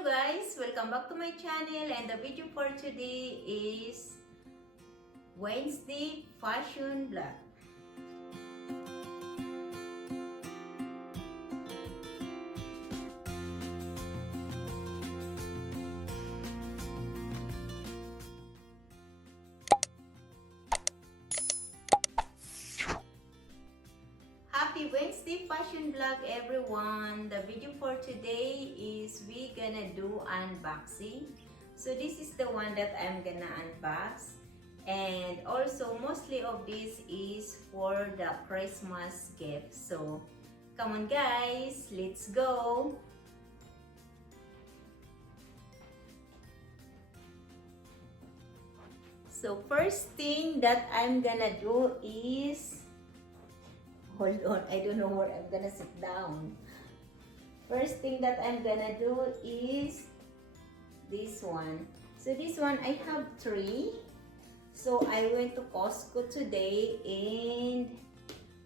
Hello guys! Welcome back to my channel, and the video for today is Wednesday fashion vlog. Happy Wednesday fashion vlog everyone! The video for today is we gonna do unboxing. So this is the one that I'm gonna unbox, and also mostly of this is for the Christmas gift. So come on guys, let's go! So first thing that I'm gonna do is, hold on, I don't know where I'm gonna sit down. First thing that I'm gonna do is this one. So this one, I have three. So I went to Costco today and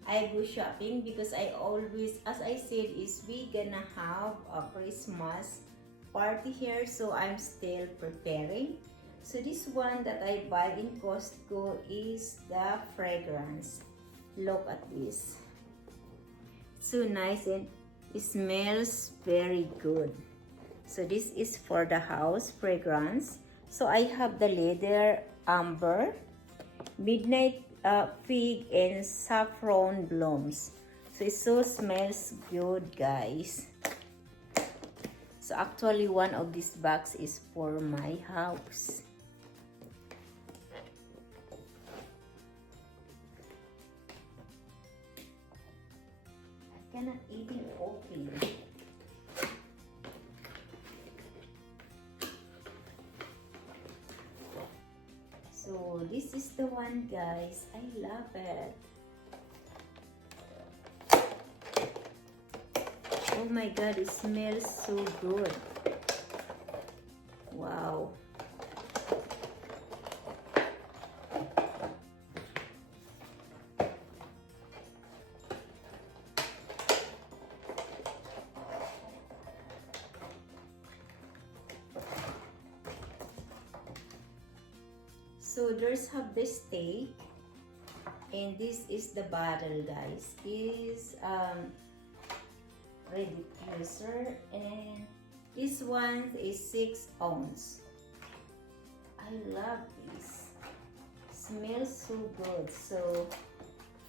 I go shopping because I always, as I said, is we gonna have a Christmas party here. So I'm still preparing. So this one that I buy in Costco is the fragrance. Look at this. So nice and it smells very good. So this is for the house fragrance. So I have the leather amber, midnight fig, and saffron blooms. So it so smells good guys. So actually one of these bags is for my house. Cannot even open. So this is the one guys, I love it. Oh my god, it smells so good. Wow. So there's have the steak, and this is the bottle guys. Is ready user, and this one is 6 ounce. I love this. Smells so good. So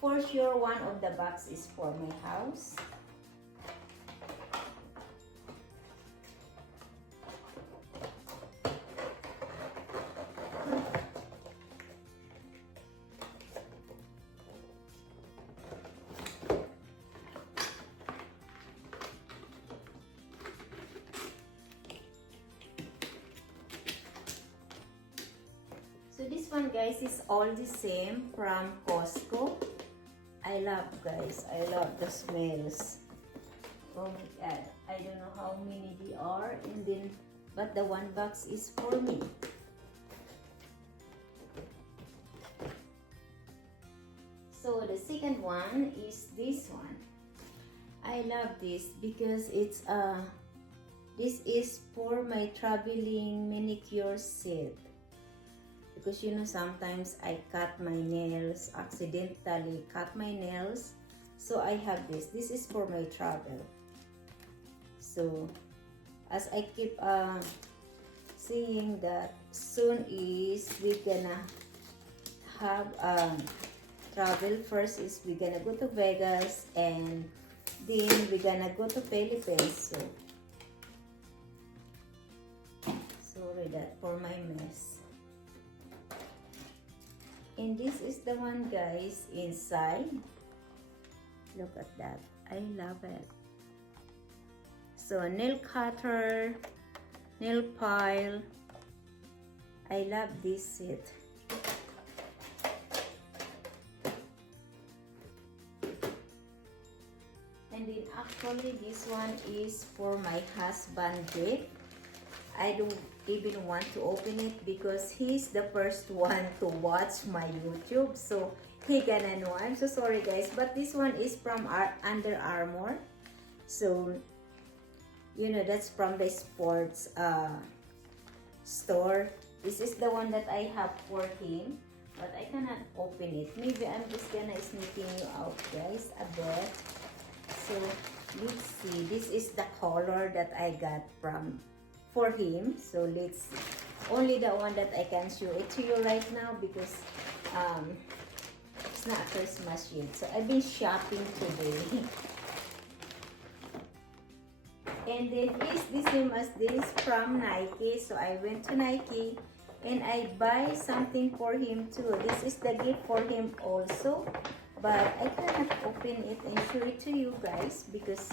for sure one of the box is for my house. So this one guys is all the same from Costco. I love guys, I love the smells. Oh my god, I don't know how many they are, and then but the one box is for me. So the second one is this one. I love this because it's this is for my traveling manicure set. Because you know sometimes I cut my nails, accidentally cut my nails. So I have this. This is for my travel. So as I keep saying that soon is we gonna have travel. First is we gonna go to Vegas, and then we gonna go to Philippines. So sorry that for my mess. And this is the one guys inside. Look at that. I love it. So nail cutter, nail file. I love this set. And then actually this one is for my husband gift. I don't even want to open it because he's the first one to watch my YouTube, so he gonna know. I'm so sorry guys, but this one is from Under Armour. So You know, that's from the sports store. This is the one that I have for him, but I cannot open it. Maybe I'm just gonna sneaking you out, guys, a bit. So let's see. This is the color that I got from for him. So let's see. Only the one that I can show it to you right now because it's not Christmas yet. So I've been shopping today. And then is the same as this from Nike. So I went to Nike and I buy something for him too. This is the gift for him also. But I cannot open it and show it to you guys because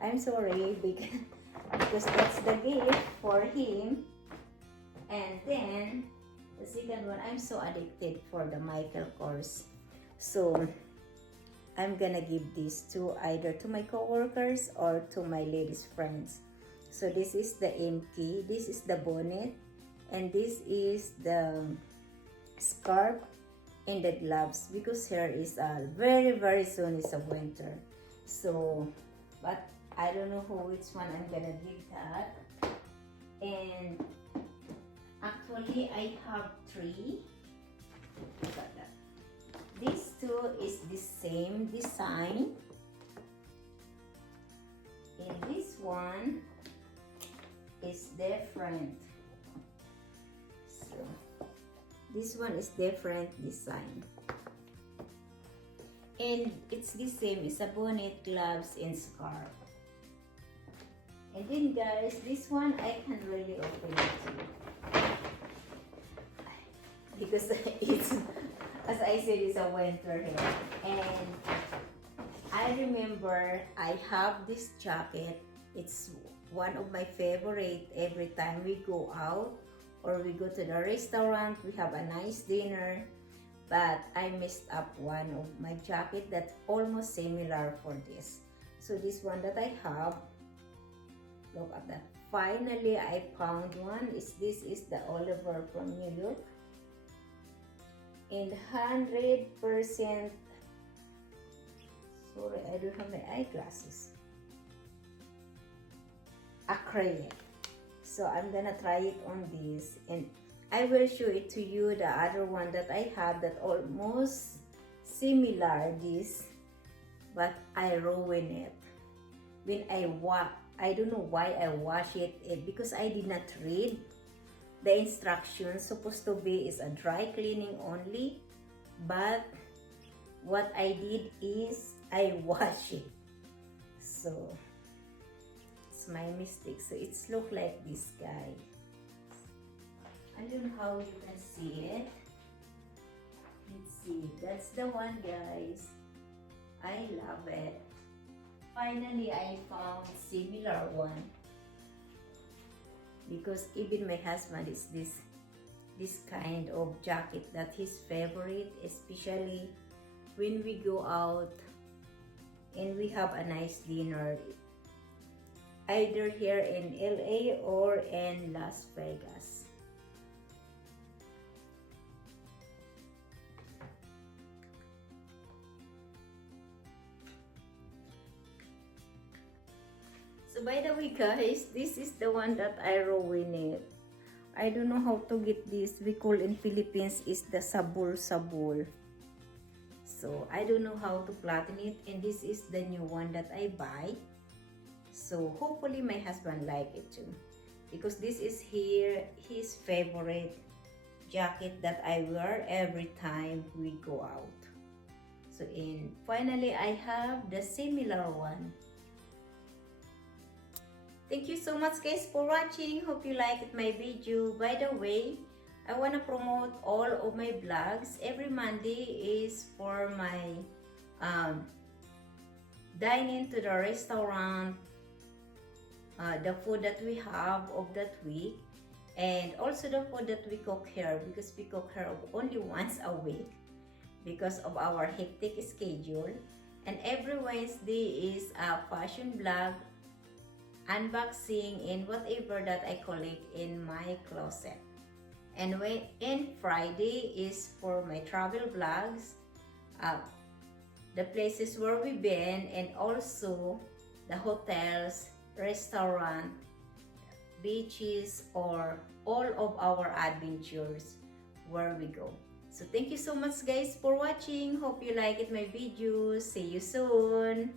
I'm sorry because that's the gift for him. And then the second one, I'm so addicted for the Michael Kors. So I'm gonna give this to either to my coworkers or to my ladies friends. So this is the MK, this is the bonnet, and this is the scarf and the gloves because here is very soon is a winter. So, but I don't know which one I'm gonna give that. And actually I have 3. Look at that. These two is the same design. And this one is different. So this one is different design. And it's the same. It's a bonnet, gloves, and scarf. And then guys, this one I can really open it too. Because it's, as I said, it's a winter here. And I remember I have this jacket. It's one of my favorite every time we go out or we go to the restaurant, we have a nice dinner. But I messed up one of my jacket that's almost similar for this. So this one that I have, look at that. Finally, I found one. This is the Oliver from New York. And 100%, sorry, I don't have my eyeglasses. Acrylic. So I'm gonna try it on this and I will show it to you the other one that I have that almost similar this, but I ruin it. When I don't know why I wash it because I did not read the instructions. Supposed to be is a dry cleaning only, but what I did is I wash it. So it's my mistake. So it's look like this guy. I don't know how you can see it. Let's see. That's the one, guys. I love it. Finally, I found similar one. Because even my husband is this kind of jacket that his favorite, especially when we go out and we have a nice dinner, either here in LA or in Las Vegas. So by the way guys, this is the one that I ruined it. I don't know how to get this. We call in Philippines is the sabul-sabul. So I don't know how to flatten it, and this is the new one that I buy. So hopefully my husband like it too, because this is his favorite jacket that I wear every time we go out. So finally I have the similar one. Thank you so much guys for watching. Hope you liked my video. By the way, I want to promote all of my vlogs. Every Monday is for my dine-in to the restaurant, the food that we have of that week, and also the food that we cook here, because we cook here only once a week because of our hectic schedule. And every Wednesday is a fashion vlog, unboxing, and whatever that I collect in my closet. And Friday is for my travel vlogs, the places where we've been, and also the hotels restaurant, beaches, or all of our adventures where we go. So thank you so much guys for watching. Hope you like it my videos. See you soon.